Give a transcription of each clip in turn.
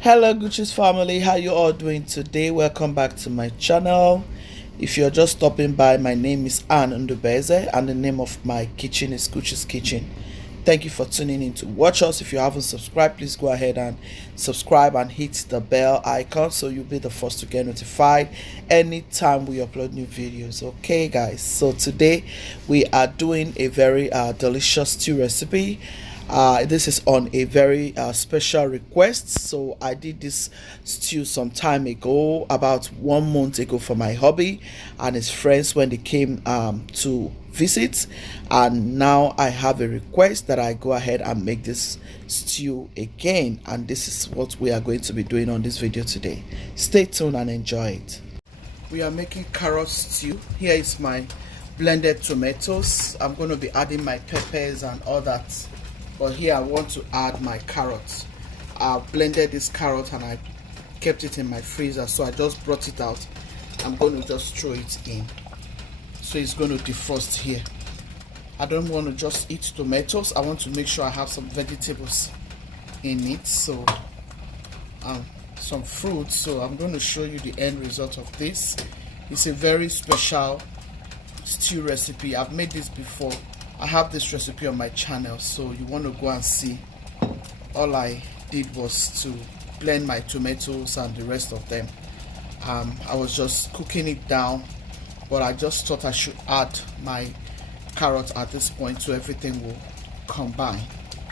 Hello Gucci's family, how you all doing today? Welcome back to my channel. If you're just stopping by, my name is Anne Ndubeze and the name of my kitchen is Gucci's Kitchen. Thank you for tuning in to watch us. If you haven't subscribed, please go ahead and subscribe and hit the bell icon so you'll be the first to get notified anytime we upload new videos. Okay guys, so today we are doing a very delicious stew recipe. This is on a very special request. So I did this stew some time ago, about 1 month ago, for my hubby and his friends when they came to visit, and now I have a request that I go ahead and make this stew again, and this is what we are going to be doing on this video today. Stay tuned and enjoy it. We are making carrot stew. Here is my blended tomatoes. I'm going to be adding my peppers and all that, but here I want to add my carrots. I blended this carrot and I kept it in my freezer, so I just brought it out. I'm going to just throw it in, so it's going to defrost here. I don't want to just eat tomatoes. I want to make sure I have some vegetables in it, so some fruit. So I'm going to show you the end result of this. It's a very special stew recipe. I've made this before. I have this recipe on my channel, so you want to go and see. All I did was to blend my tomatoes and the rest of them. I was just cooking it down, but I just thought I should add my carrot at this point so everything will combine.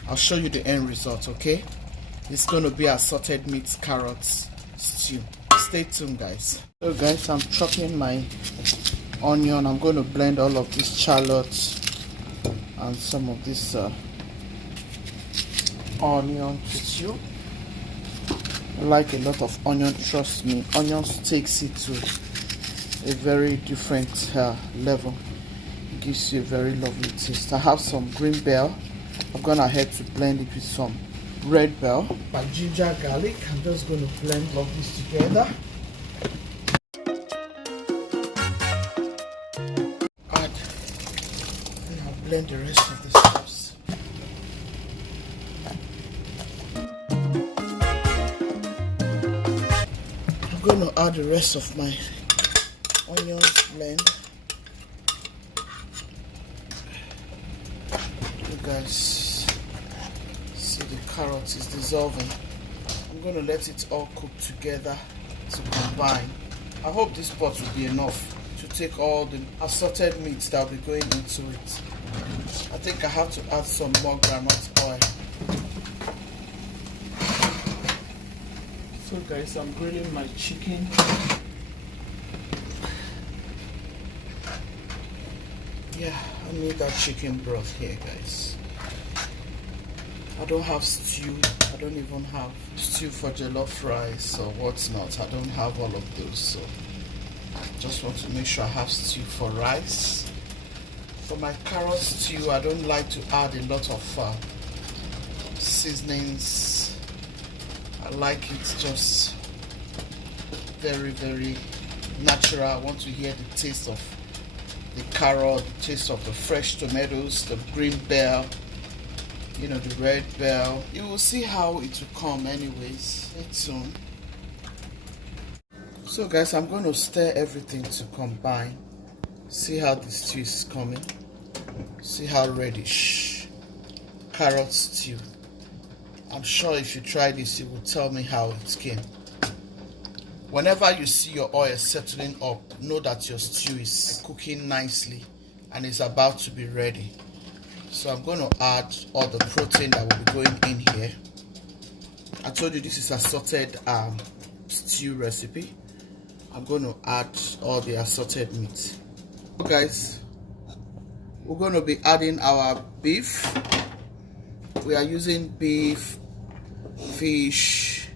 I'll show you the end result, okay? It's going to be assorted meat carrot stew. Stay tuned, guys. So guys, I'm chopping my onion. I'm going to blend all of these shallots and some of this onion to stew. I like a lot of onion, trust me. Onions takes it to a very different level. It gives you a very lovely taste. I have some green bell. I've gone ahead to blend it with some red bell. My ginger garlic, I'm just going to blend all this together. Blend the rest of the stuffs. I'm going to add the rest of my onions blend. You guys see the carrot is dissolving. I'm going to let it all cook together to combine. I hope this pot will be enough to take all the assorted meats that will be going into it. I think I have to add some more groundnut oil. So guys, I'm grilling my chicken. Yeah, I need that chicken broth here, guys. I don't have stew. I don't even have stew for jollof rice or what's not. I don't have all of those, so I just want to make sure I have stew for rice. For my carrot stew, I don't like to add a lot of seasonings. I like it just very, very natural. I want to hear the taste of the carrot, the taste of the fresh tomatoes, the green bell, you know, the red bell. You will see how it will come anyways. Stay tuned. So guys, I'm going to stir everything to combine. See how the stew is coming. See how reddish. Carrot stew. I'm sure if you try this, you will tell me how it came. Whenever you see your oil settling up, know that your stew is cooking nicely and is about to be ready. So I'm going to add all the protein that will be going in here. I told you this is assorted stew recipe. I'm going to add all the assorted meat. Guys, we're going to be adding our beef. We are using beef, fish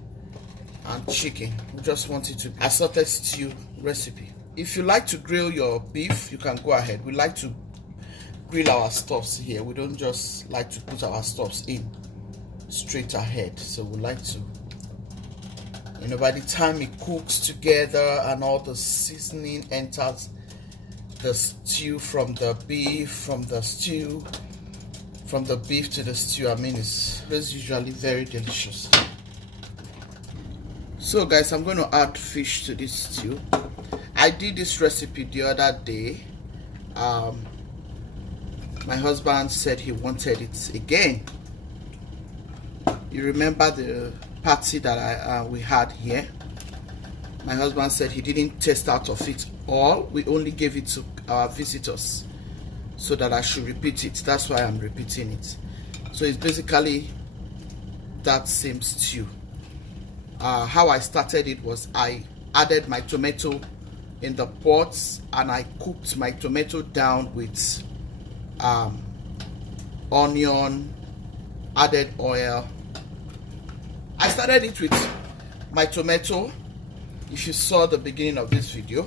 and chicken. We just want it to be assorted stew recipe. If you like to grill your beef, you can go ahead. We like to grill our stuffs here. We don't just like to put our stuffs in straight ahead. So we like to, you know, by the time it cooks together and all the seasoning enters the stew, from the beef, from the beef to the stew, I mean, it's usually very delicious. So guys, I'm going to add fish to this stew. I did this recipe the other day. My husband said he wanted it again. You remember the party that we had here? My husband said he didn't taste out of it all. We only gave it to our visitors so that I should repeat it. That's why I'm repeating it. So it's basically that same stew. How I started it was I added my tomato in the pots and I cooked my tomato down with onion, added oil. I started it with my tomato. If you saw the beginning of this video,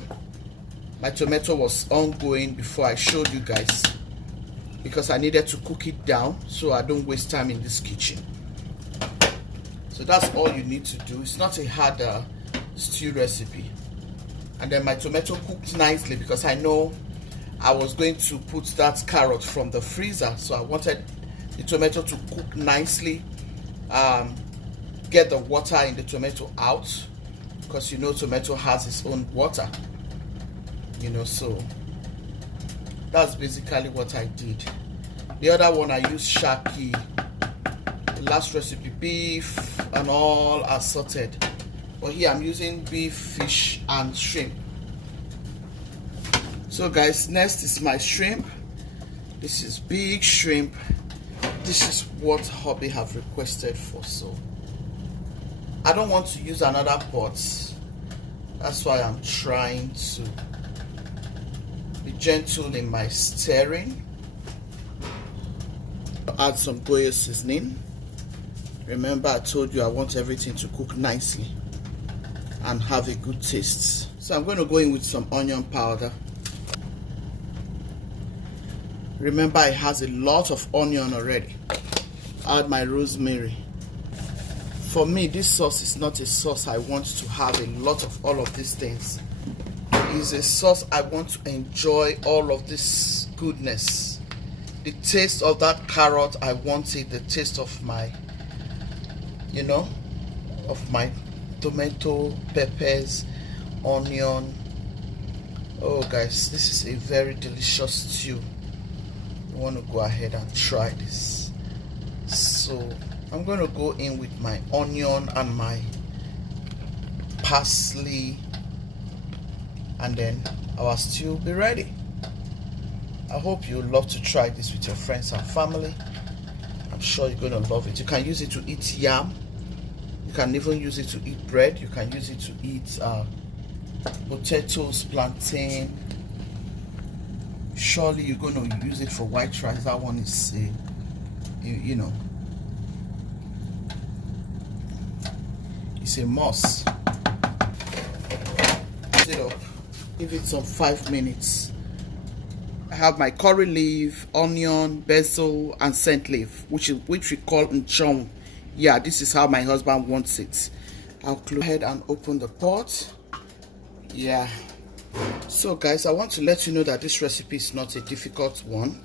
my tomato was ongoing before I showed you guys, because I needed to cook it down so I don't waste time in this kitchen. So that's all you need to do. It's not a hard stew recipe. And then my tomato cooked nicely because I know I was going to put that carrot from the freezer, so I wanted the tomato to cook nicely, get the water in the tomato out, because you know tomato has its own water, you know. So that's basically what I did. The other one I used shaki. The last recipe, beef and all assorted, but here I'm using beef, fish and shrimp. So guys, next is my shrimp. This is big shrimp. This is what hubby have requested for, so I don't want to use another pot. That's why I'm trying to be gentle in my stirring. Add some Goya seasoning. Remember, I told you I want everything to cook nicely and have a good taste. So I'm going to go in with some onion powder. Remember, it has a lot of onion already. Add my rosemary. For me, this sauce is not a sauce I want to have a lot of all of these things. It's a sauce I want to enjoy all of this goodness. The taste of that carrot, I want it. The taste of my, you know, of my tomato, peppers, onion. Oh guys, this is a very delicious stew. You want to go ahead and try this. So I'm going to go in with my onion and my parsley, and then our stew will be ready. I hope you love to try this with your friends and family. I'm sure you're going to love it. You can use it to eat yam. You can even use it to eat bread. You can use it to eat potatoes, plantain. Surely you're going to use it for white rice. That one is, you know, it's a must. Put it up. Give it some 5 minutes. I have my curry leaf, onion, basil, and scent leaf, which we call nchong. Yeah, this is how my husband wants it. I'll go ahead and open the pot. Yeah. So guys, I want to let you know that this recipe is not a difficult one.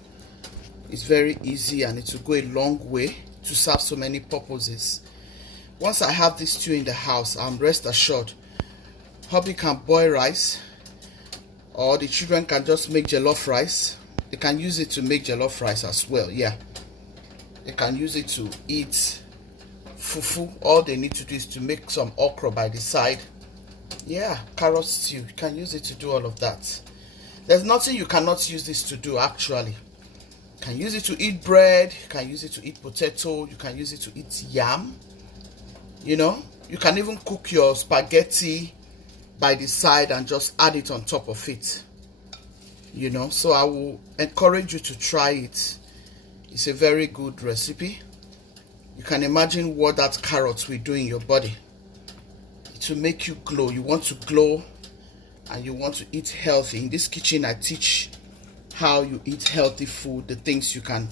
It's very easy and it will go a long way to serve so many purposes. Once I have this stew in the house, I'm rest assured hubby can boil rice, or the children can just make jollof rice. They can use it to make jollof rice as well. Yeah, they can use it to eat fufu. All they need to do is to make some okra by the side. Yeah, carrot stew, you can use it to do all of that. There's nothing you cannot use this to do. Actually, you can use it to eat bread, you can use it to eat potato, you can use it to eat yam. You know, you can even cook your spaghetti by the side and just add it on top of it. You know, so I will encourage you to try it. It's a very good recipe. You can imagine what that carrot will do in your body. It will make you glow. You want to glow and you want to eat healthy. In this kitchen, I teach how you eat healthy food, the things you can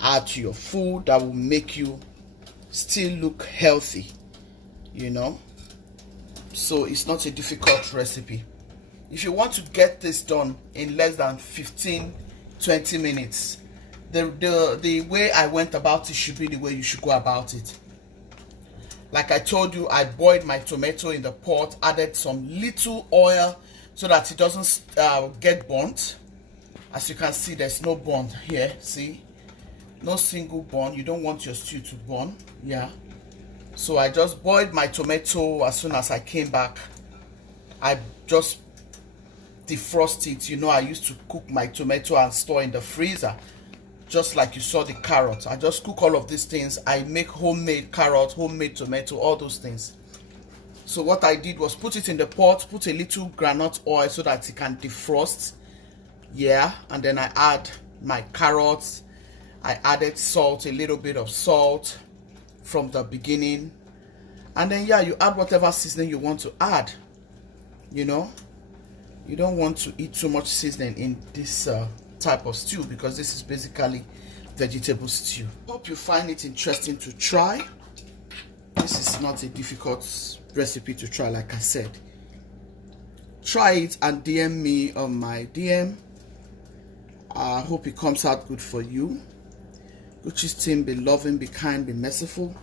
add to your food that will make you still look healthy, you know. So it's not a difficult recipe. If you want to get this done in less than 15-20 minutes, the way I went about it should be the way you should go about it. Like I told you, I boiled my tomato in the pot, added some little oil so that it doesn't get burnt. As you can see, there's no burn here. See, no single burn. You don't want your stew to burn. Yeah. So I just boiled my tomato. As soon as I came back, I just defrost it. You know, I used to cook my tomato and store in the freezer, just like you saw the carrot. I just cook all of these things. I make homemade carrot, homemade tomato, all those things. So what I did was put it in the pot, put a little groundnut oil so that it can defrost. Yeah, and then I add my carrots. I added salt, a little bit of salt from the beginning. And then yeah, you add whatever seasoning you want to add. You know, you don't want to eat too much seasoning in this type of stew, because this is basically vegetable stew. Hope you find it interesting to try. This is not a difficult recipe to try. Like I said, try it and DM me on my DM. I hope it comes out good for you. Gucci's team, be loving, be kind, be merciful.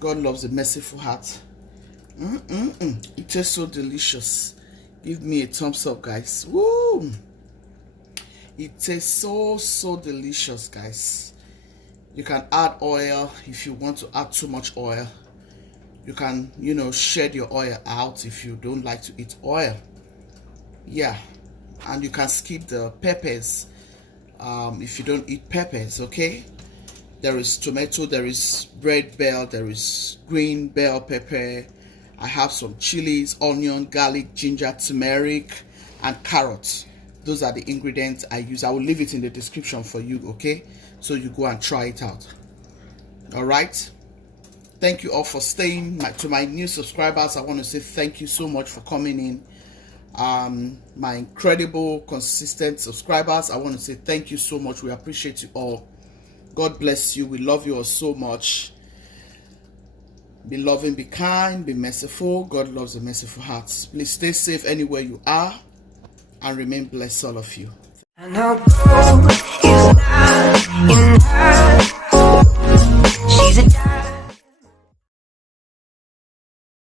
God loves a merciful heart. It tastes so delicious. Give me a thumbs up, guys. Woo! It tastes so delicious, guys. You can add oil if you want to add too much oil. You can, you know, shed your oil out if you don't like to eat oil. Yeah, and you can skip the peppers if you don't eat peppers. Okay, there is tomato, there is red bell, there is green bell pepper. I have some chilies, onion, garlic, ginger, turmeric, and carrots. Those are the ingredients I use. I will leave it in the description for you, okay? So you go and try it out. All right. Thank you all for staying. To my new subscribers, I want to say thank you so much for coming in. My incredible, consistent subscribers, I want to say thank you so much. We appreciate you all. God bless you. We love you all so much. Be loving, be kind, be merciful. God loves a merciful heart. Please stay safe anywhere you are, and remain blessed, all of you. I know